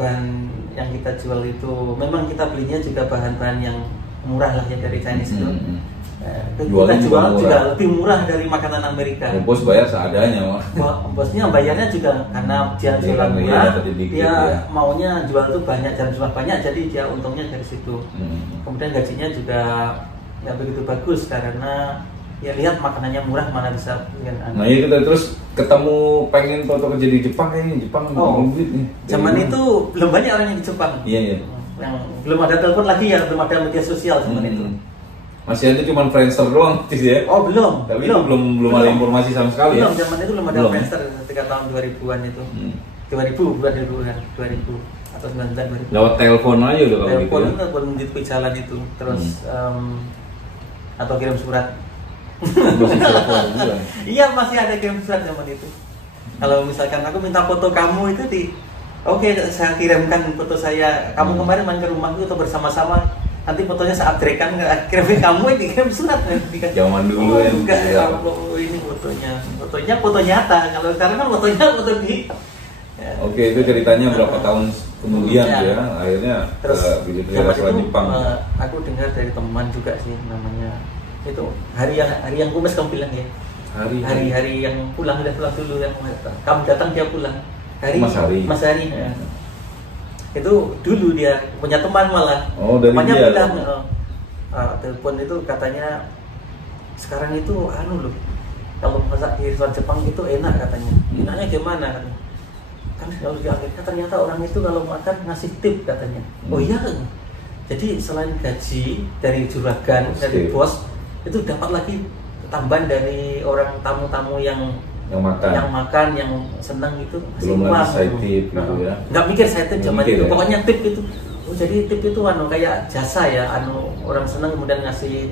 bahan yang kita jual itu memang kita belinya juga bahan-bahan yang murah lah ya dari Chinese itu. Kita jual juga lebih murah dari makanan Amerika. Bos bayar seadanya mah. Bosnya bayarnya juga karena dia jualan murah, dia maunya jual tuh banyak, jangan cuma banyak, jadi dia untungnya dari situ. Kemudian gajinya juga nggak begitu bagus karena ya lihat makanannya murah mana bisa. Nah ya kita terus ketemu pengen foto kerja di Jepang kayaknya Jepang duit nih. Zaman itu belum banyak orang yang di Jepang. Iya. Yang belum ada telepon lagi ya, belum ada media sosial zaman itu. Masih ada cuma Friendster doang sih ya? Oh belum. Tapi belum ada informasi sama sekali belum, ya? Zaman itu belum ada Friendster ketika tahun 2000-an itu. 2000 bukan 2000 atau 99 2000. Lewat telepon aja udah kalau gitu ya? Telepon di jalan itu, terus atau kirim surat. Iya masih ada kirim surat zaman itu. Kalau misalkan aku minta foto kamu itu saya kirimkan foto saya. Kamu kemarin main ke rumahku atau bersama-sama. Nanti fotonya saya upgrade-kan, kirim kamu dikirim surat. Zaman dulu ya. Enggak, ini fotonya foto nyata. Kalau sekarang kan foto di. Oke, itu ceritanya berapa tahun kemudian ya, akhirnya terus di restoran Jepang. Aku dengar dari teman juga sih namanya. Itu hari yang kumes kamu bilang ya. Hari yang pulang dulu yang kamu datang dia pulang. Mas Hari. Ya. Itu dulu dia punya teman malah. Dari temannya dia. Bilang telepon itu katanya sekarang itu loh. Kalau masak di restoran Jepang itu enak katanya. Enaknya gimana katanya? Kan kalau di Amerika ternyata orang itu kalau makan ngasih tip katanya. Oh iya. Jadi selain gaji dari juragan, dari bos, itu dapat lagi tambahan dari orang tamu-tamu yang makan, yang senang itu masih belum lagi side tip gitu ya. Nggak mikir side tip zaman itu, pokoknya tip itu. Jadi tip itu kayak jasa ya, orang senang kemudian ngasih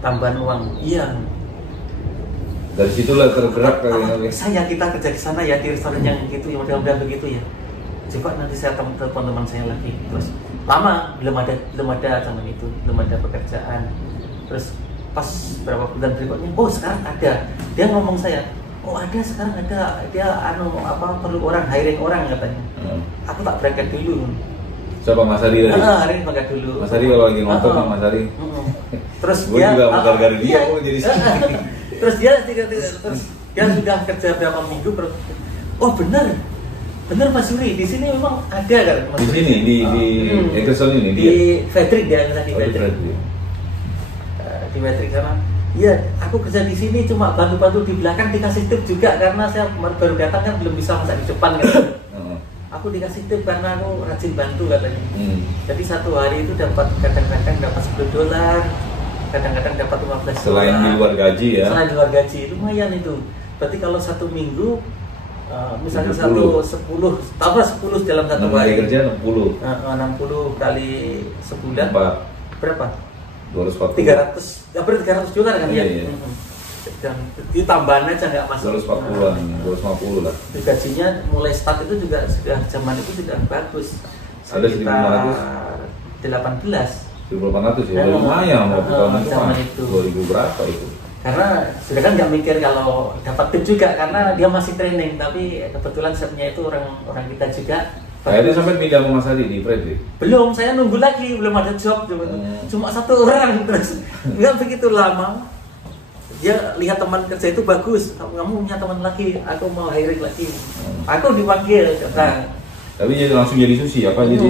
tambahan uang. Iya. Dari situlah tergerak kita kerja di sana ya di restoran yang gitu, yang model-model begitu ya. Coba nanti saya telepon teman saya lagi. Terus lama belum ada zaman itu, belum ada pekerjaan. Terus pas berapa bulan berikutnya, sekarang ada. Dia ngomong saya, ada sekarang ada, dia perlu orang, hiring orang katanya. Aku tak berangkat dulu. Siapa Mas Hari tadi? Hari ini berangkat dulu. Mas Hari kalau lagi nonton sama Mas Hari. Terus gue juga mau gara-gara dia kok jadi terus dia sudah kerja berapa minggu benar Mas Yuri di sini memang ada kan Mas di sini di Egerson ini di Fredrik dia di Fredrik. Di Fredrik karena iya, aku kerja di sini cuma bantu-bantu di belakang, dikasih tip juga karena saya baru datang kan belum bisa masak di depan kan. Aku dikasih tip karena aku rajin bantu katanya. Jadi satu hari itu kadang-kadang dapat $10, kadang-kadang dapat $15. Selain di luar gaji ya? Selain di luar gaji, lumayan itu. Berarti kalau satu minggu, misalnya 10 dalam satu hari. Kerja 60. 60 kali sebulan. Berapa? 240. 300, hampir 300 dolar kan ya. Iya. Dan di tambahan aja nggak masuk. 240-an, 250 lah. Gajinya mulai start itu juga sudah zaman itu sudah bagus. Ada 1.500, 18. 1.800 ya, lumayan waktu tahun itu 2000 berapa itu. Karena sudah kan nggak mikir kalau dapat tip juga, karena dia masih training, tapi kebetulan setnya itu orang kita juga. Akhirnya sampai pindah ke Mas Hadi di Freddy? Belum, saya nunggu lagi, belum ada job. Cuma satu orang, terus nggak begitu lama. Dia lihat teman kerja itu bagus, kamu punya teman lagi, aku mau hiring lagi. Aku dipanggil, datang. Tapi jadi langsung jadi sushi apa jadi?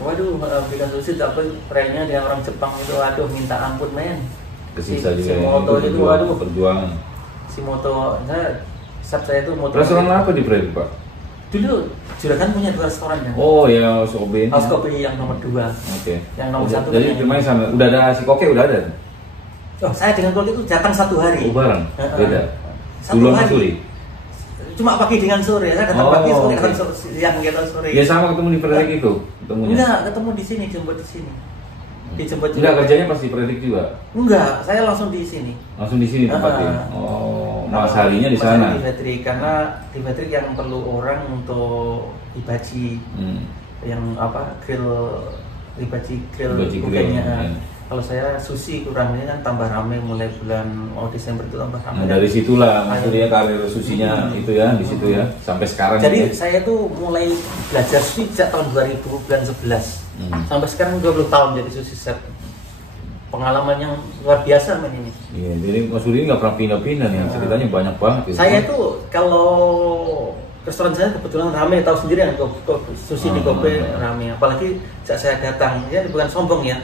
Waduh, bikin sushi tapi trennya dia orang Jepang itu, aduh minta ampun men. Kesiksa juga. Si Moto itu, waduh. Perjuangan. Si Moto, saya itu Moto. Restoran apa di Freddy Pak? Dulu Juragan punya 2 restoran kan? Oh ya, House Kopi. House Kopi yang nomor 2. Oke. Yang nomor 1. Jadi firmanya sama. Udah ada si Koke udah ada. Oh, saya dengan Koke itu datang 1 hari. Oh, bareng. Beda. 1 Dulu hari. Masuri. Cuma pagi dengan sore. Saya datang pagi, sore datang siang gitu sore. Ya sama ketemu di Predik itu ketemunya. Enggak, ketemu di sini, jemput di sini. Dijemput juga. Enggak, kerjanya pasti Predik juga. Enggak, saya langsung di sini. Langsung di sini tempatnya. Oh, Mas harinya di sana. Di Fredrik, karena di Fredrik yang perlu orang untuk hibachi. Yang apa? Hibachi grill bukannya. Kalau saya sushi kurang, ini kan tambah rame mulai bulan Desember itu tambah rame. Nah, dari situlah maksudnya karir susinya itu ya, di situ ya, sampai sekarang. Jadi saya tuh mulai belajar sushi sejak tahun 2000 bulan 11. Sampai sekarang 20 tahun jadi sushi chef. Pengalaman yang luar biasa men ini. Iya, jadi Mas Budi nggak pernah pindah-pindah nih, ceritanya banyak banget. Ya. Saya tuh kalau restoran saya kebetulan rame, tahu sendiri kan sushi di Kobe rame, apalagi sejak saya datang, ya bukan sombong ya,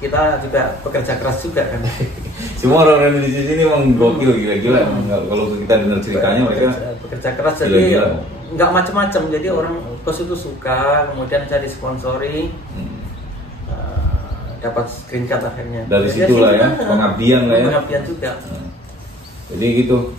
kita juga bekerja keras juga kan. Semua orang di sini emang gokil gila-gila. Kalau kita dengar ceritanya mereka bekerja keras, jadi nggak macam-macam, jadi orang kos itu suka, kemudian cari sponsori, dapat screen card akhirnya. Dari situlah ya, pengabdian lah ya. Pengabdian juga. Jadi gitu,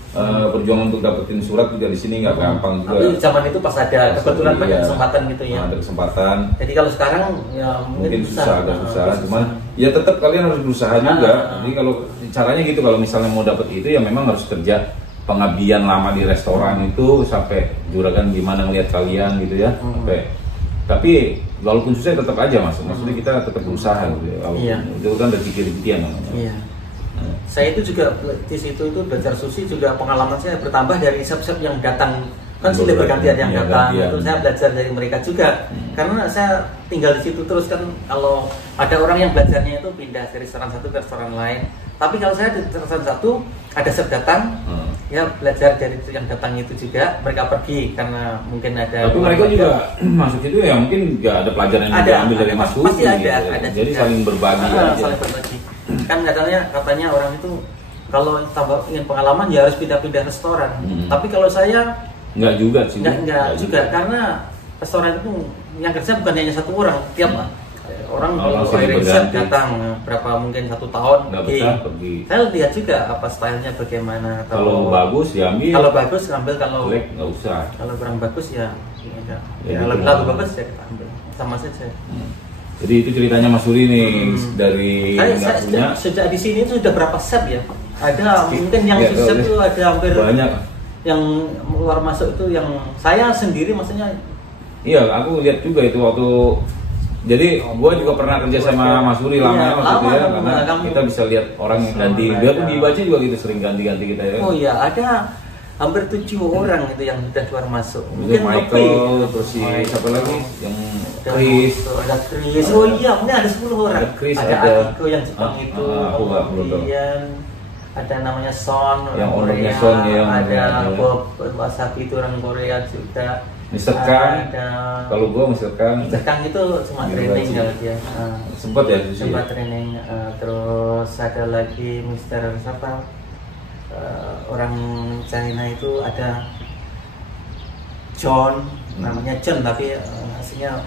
perjuangan untuk dapetin surat juga di sini nggak gampang juga. Tapi zaman itu pas ada kebetulan banyak kesempatan gitu ya. Ada kesempatan. Jadi kalau sekarang ya mungkin susah, agak susah. Cuman ya tetap kalian harus berusaha juga. Jadi kalau caranya gitu, kalau misalnya mau dapet itu ya memang harus kerja pengabdian lama di restoran itu sampai Juragan gimana ngeliat kalian gitu ya. Sampai. Tapi walaupun susah tetap aja maksudnya kita tetap berusaha gitu ya. Itu kan rezeki-rezeki yang namanya. Iya. Saya itu juga di situ itu belajar sushi juga, pengalaman saya bertambah dari chef-chef yang datang kan sudah bergantian yang datang. Itu saya belajar dari mereka juga karena saya tinggal di situ terus kan. Kalau ada orang yang belajarnya itu pindah dari restoran satu ke restoran lain, tapi kalau saya di restoran satu ada chef datang ya belajar dari yang datang itu juga, mereka pergi karena mungkin ada. Tapi mereka juga masuk itu ya mungkin nggak ada pelajaran yang diambil dari Mas Budi. Pasti ada jadi juga saling berbagi aja. Saling berbagi. Kan katanya orang itu kalau tambah ingin pengalaman ya harus pindah-pindah restoran. Tapi kalau saya nggak juga sih. Nggak juga karena restoran itu yang kerja bukan hanya 1 orang, tiap orang kalau hiring chef datang berapa mungkin 1 tahun pergi. Saya lihat juga apa stylenya bagaimana. Kalau bagus ya ambil. Kalau bagus ambil, kalau nggak usah. Kalau kurang bagus ya kalau bagus ya kita ambil, sama saja. Jadi itu ceritanya Mas Suri nih dari saya punya. Sejak di sini itu sudah berapa chef ya? Ada mungkin yang chef itu ada hampir banyak. Yang keluar masuk itu yang saya sendiri maksudnya. Iya, aku lihat juga itu waktu. Jadi gua juga pernah kerja sama Mas Suri lama gitu ya, karena kita bisa lihat orang yang ganti. Dia pun dibaca juga gitu, sering ganti-ganti kita ya. Oh iya, ada hampir 7 orang itu yang sudah keluar masuk. Mungkin Michael, terus si siapa lagi yang Chris. Ada Chris. Oh iya, mungkin ada 10 orang. Ada Chris, ada Akiko yang Jepang itu. Kemudian ada namanya Son, yang orang Korea. Son, yang ada Bob Wasabi itu orang Korea juga. Mr. Kang. Kalau gua Mr. Kang. Mr. Kang itu cuma training kalau dia. Sempat ya di sini. Sempat training. Terus ada lagi Mr. siapa? Orang China itu ada John, namanya John tapi aslinya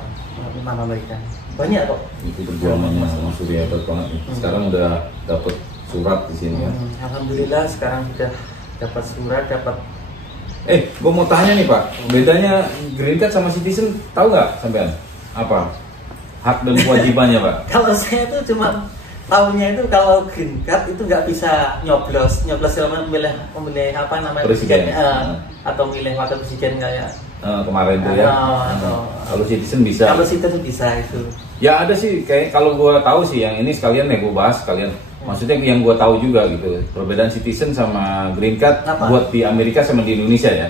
nama Amerika. Banyak kok. Itu perjuangannya Mas Suri hebat banget. Sekarang udah dapat surat di sini ya. Alhamdulillah sekarang sudah dapat surat, dapat. Gue mau tanya nih Pak, bedanya green card sama citizen tahu nggak sampean? Apa hak dan kewajibannya Pak? Kalau saya itu cuma tahunnya itu kalau green card itu nggak bisa nyoblos selama memilih apa namanya presiden atau milih wakil presiden kayak kemarin tuh ya. Kalau citizen bisa. Kalau citizen bisa itu. Ya ada sih kayak kalau gua tahu sih yang ini sekalian ya gua bahas sekalian. Maksudnya yang gua tahu juga gitu perbedaan citizen sama green card buat di Amerika sama di Indonesia ya.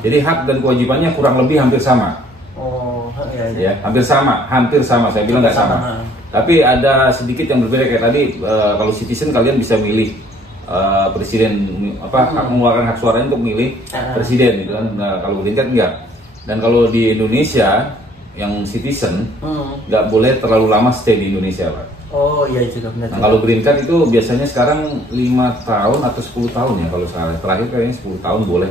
Jadi hak dan kewajibannya kurang lebih hampir sama. Oh, iya. Ya, hampir sama. Saya bilang nggak sama. Tapi ada sedikit yang berbeda kayak tadi kalau citizen kalian bisa milih presiden hak mengeluarkan hak suaranya untuk milih presiden gitu kan. Nah, kalau green card enggak. Dan kalau di Indonesia yang citizen nggak boleh terlalu lama stay di Indonesia, Pak. Oh iya juga benar. Nah, kalau green card itu biasanya sekarang 5 tahun atau 10 tahun ya kalau salah. Terakhir kayaknya 10 tahun boleh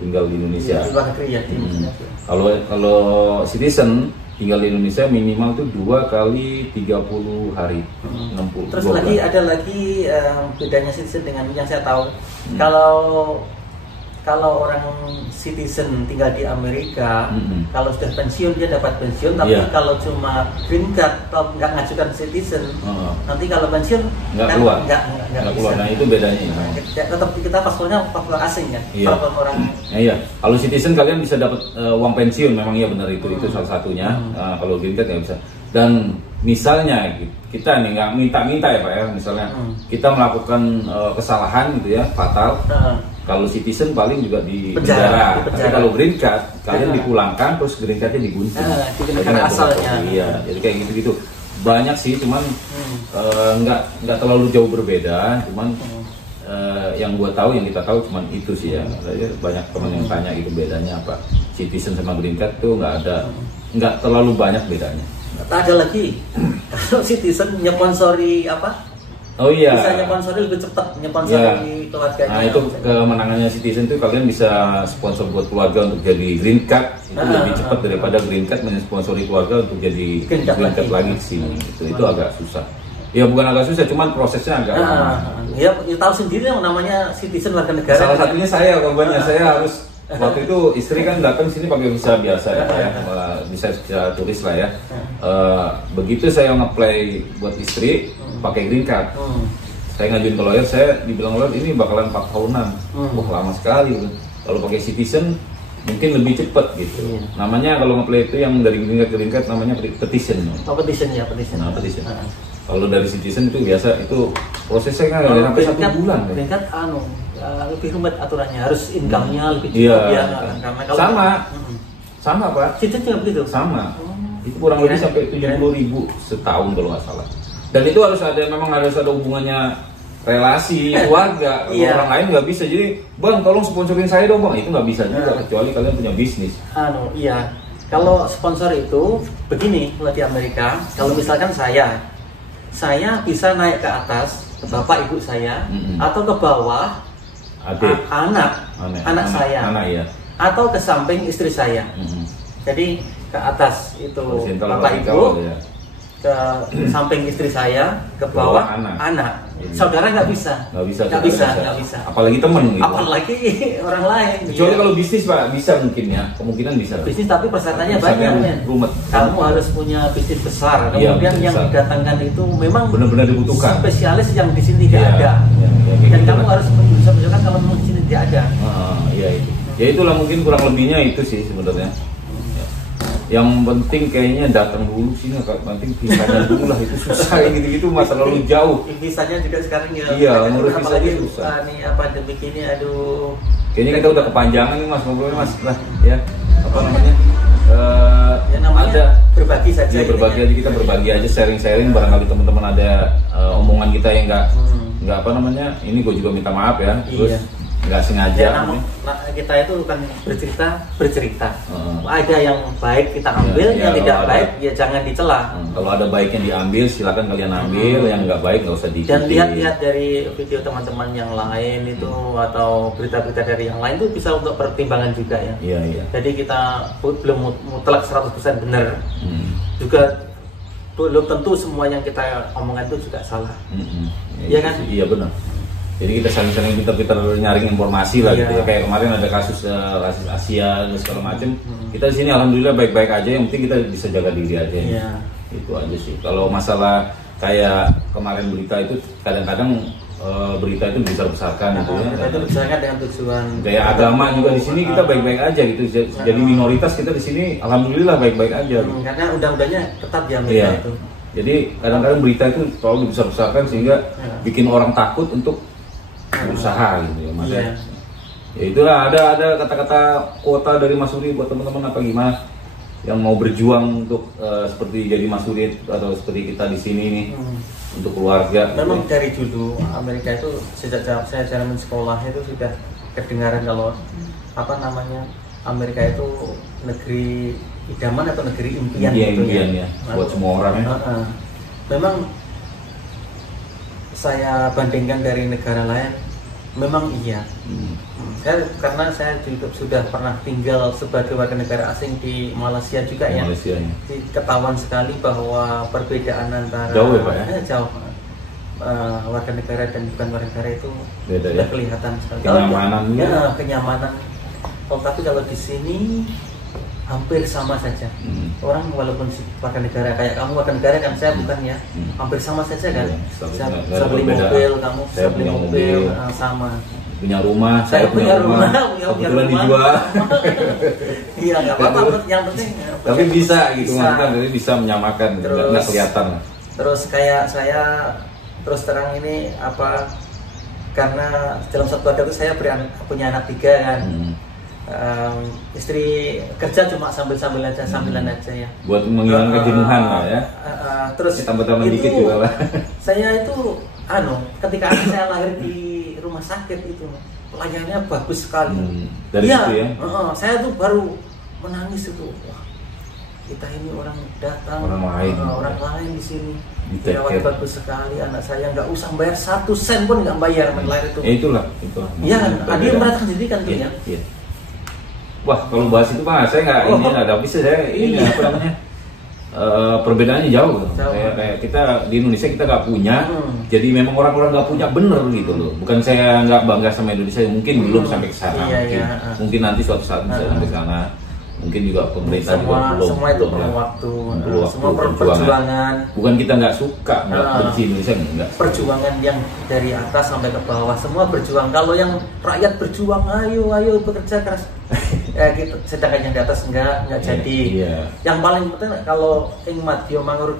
tinggal di Indonesia. Ya, Kalau citizen tinggal di Indonesia minimal tuh 2 kali 30 hari 60. Terus ada lagi bedanya citizen dengan yang saya tahu. Kalau orang citizen tinggal di Amerika, kalau sudah pensiun dia dapat pensiun, tapi kalau cuma green card atau nggak ngajukan citizen, nanti kalau pensiun nggak keluar. Nah itu bedanya. Tetap kita paspornya paspor asing ya, paspor orang. Iya. Kalau citizen kalian bisa dapat uang pensiun, memang iya benar itu salah satunya. Kalau green card nggak bisa. Dan misalnya kita nih nggak minta ya Pak ya, misalnya kita melakukan kesalahan gitu ya fatal. Kalau citizen paling juga di penjara. Tapi kalau green card kalian dipulangkan terus green cardnya digunting. Di negara asalnya. Iya, jadi kayak gitu-gitu. Banyak sih, cuman nggak terlalu jauh berbeda. Cuman yang gua tahu, yang kita tahu cuman itu sih ya. Banyak teman yang tanya itu bedanya apa. Citizen sama green card tuh nggak terlalu banyak bedanya. Ada lagi kalau citizen nyponsori apa? Oh iya. Bisa nyponsori lebih cepat, nyponsori keluarganya. Nah itu kemenangannya citizen itu kalian bisa sponsor buat keluarga untuk jadi green card itu lebih cepat daripada green card mensponsori keluarga untuk jadi green card lagi sini. Itu agak susah. Ya bukan agak susah, cuman prosesnya agak lama. Ya tahu sendiri yang namanya citizen warga negara. Salah satunya saya korbannya, saya harus waktu itu istri kan datang sini pakai visa biasa ya, bisa turis lah ya. Begitu saya nge-apply buat istri pakai green card, saya ngajuin ke lawyer, saya dibilang lawyer ini bakalan 4 tahunan. Wah lama sekali. Kalau pakai citizen mungkin lebih cepat gitu. Namanya kalau nge-apply itu yang dari green card namanya petition. Petition ya, petition. Nah, petition. Kalau dari citizen itu biasa itu prosesnya kan sampai 1 bulan. Green card lebih rumit aturannya, harus income-nya lebih cukup ya. Karena kalau sama Pak. Citizen juga begitu. Sama. Itu kurang lebih sampai 70.000 setahun kalau nggak salah. Dan itu harus ada hubungannya relasi keluarga. Orang lain nggak bisa. Jadi bang tolong sponsorin saya dong bang, itu nggak bisa juga kecuali kalian punya bisnis. Iya. Kalau sponsor itu begini, kalau di Amerika, kalau misalkan saya bisa naik ke atas ke bapak ibu saya atau ke bawah anak saya, atau ke samping istri saya. Jadi ke atas itu bapak ibu, ke samping istri saya, ke bawah anak. Saudara nggak bisa. Apalagi temen gitu. Apalagi orang lain. Kecuali kalau bisnis Pak, bisa mungkin ya, kemungkinan bisa. Bisnis tapi persyaratannya banyak. Kamu harus punya bisnis besar. Kemudian yang didatangkan itu memang benar-benar dibutuhkan. Spesialis yang di sini tidak ada. Dan kamu harus bisa menunjukkan kalau di sini tidak ada. Iya itu. Ya itulah mungkin kurang lebihnya itu sih sebenarnya. Yang penting kayaknya datang dulu sini, penting visanya dulu lah, itu susah gitu-gitu masa lalu jauh. Visanya juga sekarang ya. Iya, ngurus apalagi susah. Nih apa demi ini aduh. Kayaknya kita udah kepanjangan nih Mas ngobrolnya Mas. Nah, ya apa namanya? Ada berbagi saja. Ya berbagi aja, kita berbagi aja, sharing-sharing, barangkali teman-teman ada omongan kita yang nggak apa namanya. Ini gue juga minta maaf ya. Terus nggak sengaja. Kita itu bukan bercerita. Ada yang baik kita ambil, yang tidak baik ya jangan dicela. Kalau ada baiknya diambil, silakan kalian ambil. Yang nggak baik nggak usah diikuti. Dan lihat dari video teman-teman yang lain itu atau berita-berita dari yang lain itu bisa untuk pertimbangan juga ya. Iya. Jadi kita belum mutlak 100% benar. Juga belum tentu semua yang kita omongkan itu juga salah. Iya kan? Iya benar. Jadi kita saling-saling pintar-pintar nyaring informasi lah gitu ya. Kayak kemarin ada kasus rasis Asia dan segala macam. Kita di sini alhamdulillah baik-baik aja. Yang penting kita bisa jaga diri aja. Itu aja sih. Kalau masalah kayak kemarin berita itu kadang-kadang berita itu besar-besarkan gitu ya. Itu besarkan dengan tujuan. Kayak agama juga di sini kita baik-baik aja gitu. Jadi minoritas kita di sini alhamdulillah baik-baik aja. Gitu. Karena undang-undangnya ketat ya Amerika itu. Jadi kadang-kadang berita itu terlalu dibesar-besarkan sehingga bikin orang takut untuk berusaha gitu ya Mas. Ya itulah ada kata-kata kuota dari Mas Suri buat teman-teman apa gimana yang mau berjuang untuk seperti jadi Mas Suri atau seperti kita di sini nih. Untuk keluarga. Memang dari dulu Amerika itu sejak saya zaman sekolah itu sudah kedengaran kalau apa namanya Amerika itu negeri idaman atau negeri impian gitu ya. Buat semua orang ya. Memang saya bandingkan dari negara lain, memang iya. Karena saya juga sudah pernah tinggal sebagai warga negara asing di Malaysia juga ya. Ketahuan sekali bahwa perbedaan antara jauh ya Pak ya? Jauh. Warga negara dan bukan warga negara itu beda, sudah kelihatan sekali. Kenyamanan. Kenyamanan. Tapi kalau di sini hampir sama saja. Orang walaupun warga negara kayak kamu warga negara kan saya bukan ya. Hampir sama saja kan. Saya beli mobil, kamu saya beli mobil sama. Punya rumah, saya punya rumah, kebetulan dijual. Iya nggak apa-apa, yang penting. Tapi bisa gitu kan, jadi bisa menyamakan, nggak kelihatan. Terus kayak saya terus terang ini apa? Karena dalam satu keluarga itu saya punya anak 3 kan. Istri kerja cuma sambil-sambil aja, sambilan aja ya. Buat menghilangkan kejenuhan lah ya. Terus tambah-tambah dikit juga lah. Saya itu ketika anak saya lahir di rumah sakit itu pelayanannya bagus sekali. Dari situ ya. Saya tuh baru menangis itu. Wah, kita ini orang datang, orang lain di sini. Dirawat bagus sekali, anak saya nggak usah bayar 1 sen pun nggak bayar lahir itu. Itulah. Iya, Adi merasakan sendiri kan tuh ya. Wah, kalau bahas itu Pak, saya nggak bisa saya ini apa namanya perbedaannya jauh. Kayak kita di Indonesia kita nggak punya, jadi memang orang-orang nggak punya bener gitu loh. Bukan saya nggak bangga sama Indonesia, mungkin belum sampai ke sana. Mungkin nanti suatu saat bisa sampai sana. Mungkin juga pemerintah juga belum. Semua itu perlu waktu, semua perjuangan. Bukan kita nggak suka nggak benci Indonesia, enggak. Perjuangan yang dari atas sampai ke bawah semua berjuang. Kalau yang rakyat berjuang, ayo bekerja keras. Gitu. Sedangkan yang di atas enggak jadi. Yang paling penting kalau ing madya mangur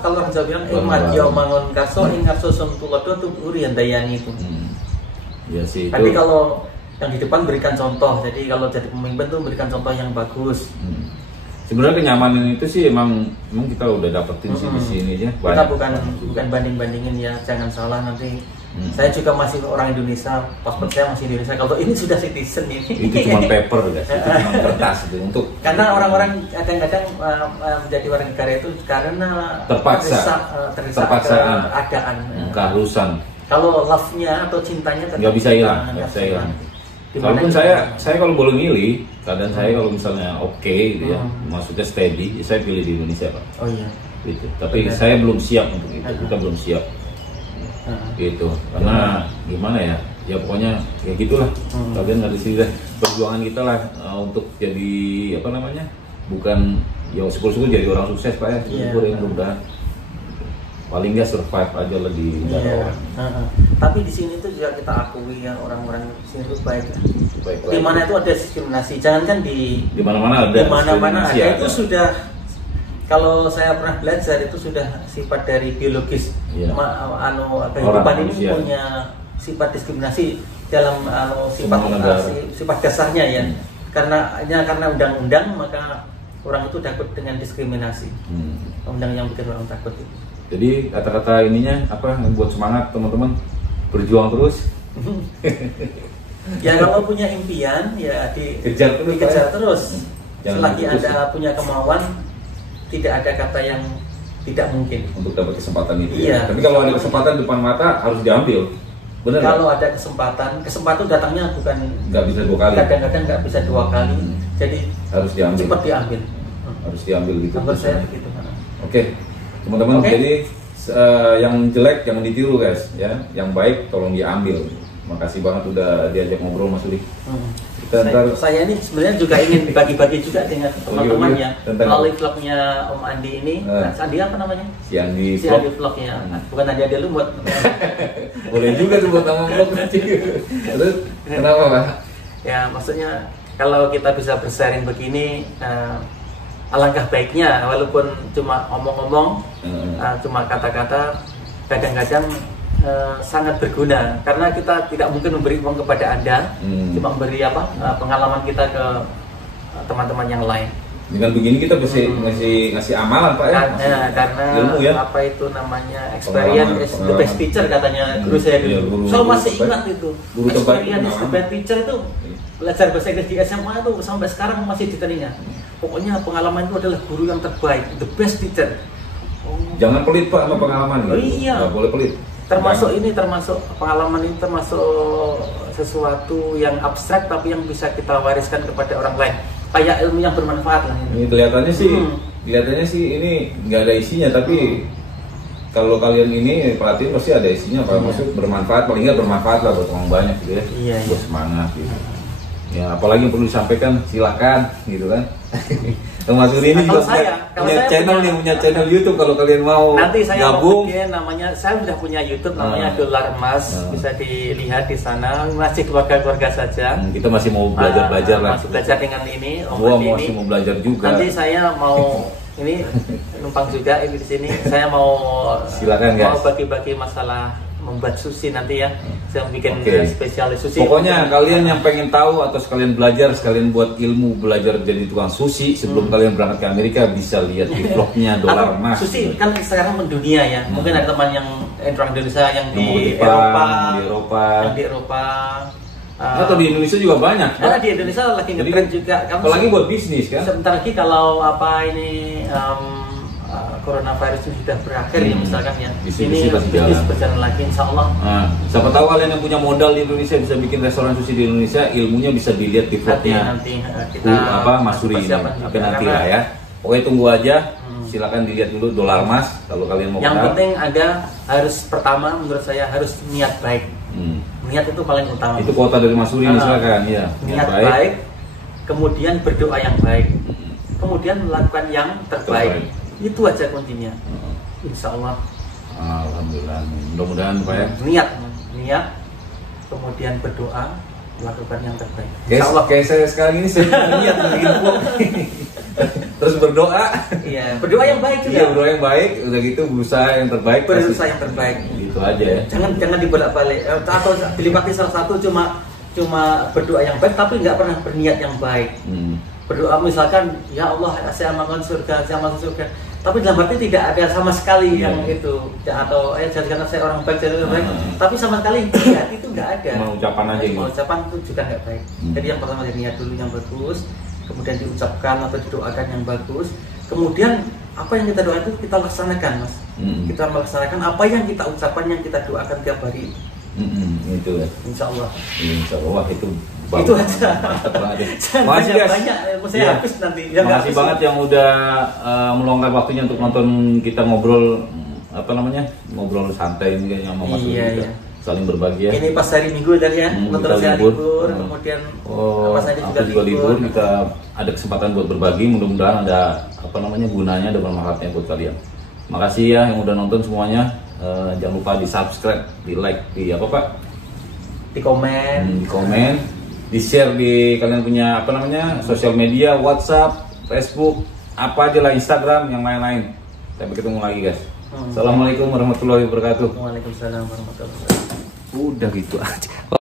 kalau orang Jawa bilang ing madya mangun karso ing karso suntulodo tuh urian dayani itu. Iya sih. Tapi kalau yang di depan berikan contoh, jadi kalau jadi pemimpin tuh berikan contoh yang bagus. Sebenarnya kenyamanan itu sih emang kita udah dapetin sih di sini ya. Kita bukan banding-bandingin ya, jangan salah nanti. Saya juga masih orang Indonesia, paspor saya masih Indonesia. Kalau ini sudah citizen ini. Itu cuma paper guys, itu cuma kertas itu untuk. Karena orang-orang kadang-kadang menjadi warga negara itu karena terpaksaan, keadaan, keharusan. Kalau love-nya atau cintanya nggak bisa hilang, Walaupun saya kalau boleh milih, keadaan saya kalau misalnya gitu ya, maksudnya steady, saya pilih di Indonesia Pak. Oh iya. Gitu. Tapi saya belum siap untuk itu, kita belum siap. Gitu, karena gimana ya? Ya pokoknya ya gitulah. Kalian nggak di sini deh. Perjuangan kita lah untuk jadi apa namanya? Bukan ya syukur-syukur jadi orang sukses Pak ya. Syukur yang mudah. Paling nggak survive aja lah di negara. Tapi di sini tuh juga kita akui ya orang-orang sini itu baik. Di mana itu ada diskriminasi, jangankan di mana-mana ada. Di mana-mana ada itu sudah. Kalau saya pernah belajar itu sudah sifat dari biologis. Kehidupan ini punya sifat diskriminasi dalam sifat dasarnya ya. Karena undang-undang maka orang itu takut dengan diskriminasi. Undang yang bikin orang takut itu. Jadi kata-kata ininya apa yang buat semangat teman-teman berjuang terus. Ya kalau punya impian ya dikejar terus. Selagi Anda punya kemauan, tidak ada kata yang tidak mungkin untuk dapat kesempatan itu. Iya. Tapi kalau ada kesempatan depan mata harus diambil. Benar. Kalau ada kesempatan datangnya bukan nggak bisa 2 kali. Kadang-kadang nggak bisa 2 kali. Jadi harus diambil. Cepat diambil. Harus diambil gitu. Menurut saya begitu. Oke. Teman-teman, jadi yang jelek jangan ditiru guys ya, yang baik tolong diambil. Makasih banget udah diajak ngobrol Mas Udi. Saya ini sebenarnya juga ingin bagi-bagi juga dengan teman-teman ya melalui vlognya Om Andi ini. Andi apa namanya? Si Andi vlognya. Bukan Andi Lumut. Boleh juga tuh buat nama vlog. Terus kenapa Pak? Ya maksudnya kalau kita bisa bersharing begini, alangkah baiknya walaupun cuma omong-omong, cuma kata-kata, kadang-kadang sangat berguna karena kita tidak mungkin memberi uang kepada Anda, cuma memberi pengalaman kita ke teman-teman yang lain. Dengan begini kita bisa ngasih amalan Pak ya. Karena ilmu, ya? Apa itu namanya experience is the best teacher katanya guru saya dulu. Saya masih ingat itu. Experience is the best teacher itu belajar bahasa Inggris di SMA itu sampai sekarang masih di telinga. Pokoknya pengalaman itu adalah guru yang terbaik, the best teacher. Jangan pelit Pak sama pengalaman. Iya. Nggak boleh pelit. Termasuk pengalaman ini termasuk sesuatu yang abstrak tapi yang bisa kita wariskan kepada orang lain, kayak ilmu yang bermanfaat lah ini kelihatannya sih ini nggak ada isinya, tapi kalau kalian ini perhatiin pasti ada isinya. Kalau maksud bermanfaat, paling nggak bermanfaat lah buat orang banyak gitu ya. Iya. Semangat gitu ya, apalagi yang perlu disampaikan silakan gitu kan. Mas Udi ini juga punya channel YouTube kalau kalian mau nanti saya gabung. Namanya saya sudah punya YouTube namanya Dolar Emas, bisa dilihat di sana. Masih keluarga saja. Kita masih mau belajar lah. Masih belajar dengan ini. Masih mau belajar juga. Nanti saya mau ini numpang juga ini di sini. Saya mau silakan guys. Mau bagi-bagi masalah membuat sushi nanti ya. Saya bikin spesialis sushi. Pokoknya kalian yang pengen tahu atau sekalian belajar, sekalian buat ilmu, belajar jadi tukang sushi sebelum kalian berangkat ke Amerika, bisa lihat di vlognya Dolar Emas. Sushi kan sekarang mendunia ya. Mungkin ada teman yang orang Indonesia yang di Eropa. Atau di Indonesia juga banyak. Di Indonesia lagi ngetren juga. Apalagi buat bisnis kan. Sebentar lagi kalau coronavirus itu sudah berakhir ya misalkan ya, ini bisnis berjalan lagi insya Allah. Siapa tahu kalian yang punya modal di Indonesia bisa bikin restoran sushi di Indonesia, ilmunya bisa dilihat di vlognya nanti kita Mas Suri ini. Nanti lah ya. Pokoknya tunggu aja. Silakan dilihat dulu Dolar Emas kalau kalian mau. Yang penting harus pertama menurut saya harus niat baik. Niat itu paling utama. Itu kuota dari Mas Suri misalkan ya. Niat baik, kemudian berdoa yang baik, kemudian melakukan yang terbaik. Itu aja kuncinya. Insya Allah. Alhamdulillah. Mudah-mudahan Pak ya. Niat, kemudian berdoa, melakukan yang terbaik. Insya Allah. Kayak saya sekarang ini niat bikin vlog. Terus berdoa. Iya, berdoa yang baik juga. Iya, berdoa yang baik. Udah gitu berusaha yang terbaik. Berusaha yang terbaik. Gitu aja ya. Jangan dibolak-balik. Atau dilipati salah satu cuma berdoa yang baik tapi nggak pernah berniat yang baik. Berdoa misalkan ya Allah saya amalkan surga, saya amalkan surga, tapi dalam arti tidak ada sama sekali yang itu ya, atau jadikan saya orang baik, tapi sama sekali niat itu nggak ada. Ucapan aja gitu. Ucapan itu juga nggak baik. Jadi yang pertama niat dulu yang bagus, kemudian diucapkan atau didoakan yang bagus, kemudian apa yang kita doakan itu kita laksanakan Mas. Kita melaksanakan apa yang kita ucapkan, yang kita doakan tiap hari. Itu ya. Insya Allah. Insya Allah itu. Itu aja. Makasih guys. Banyak, saya habis nanti. Makasih banget yang udah meluangkan waktunya untuk nonton kita ngobrol ngobrol santai ini sama Mas Udi. Iya. Saling berbagi ya. Ini pas hari Minggu tadi ya, nonton saya libur, kemudian pas saya juga libur, kita ada kesempatan buat berbagi. Mudah-mudahan ada gunanya, ada bermanfaatnya buat kalian. Makasih ya yang udah nonton semuanya. Jangan lupa di subscribe, di like, di di komen, di share di kalian punya sosial media, WhatsApp, Facebook, apa aja lah, Instagram, yang lain-lain. Sampai ketemu lagi guys. Assalamualaikum warahmatullahi wabarakatuh. Waalaikumsalam warahmatullahi wabarakatuh. Udah gitu aja.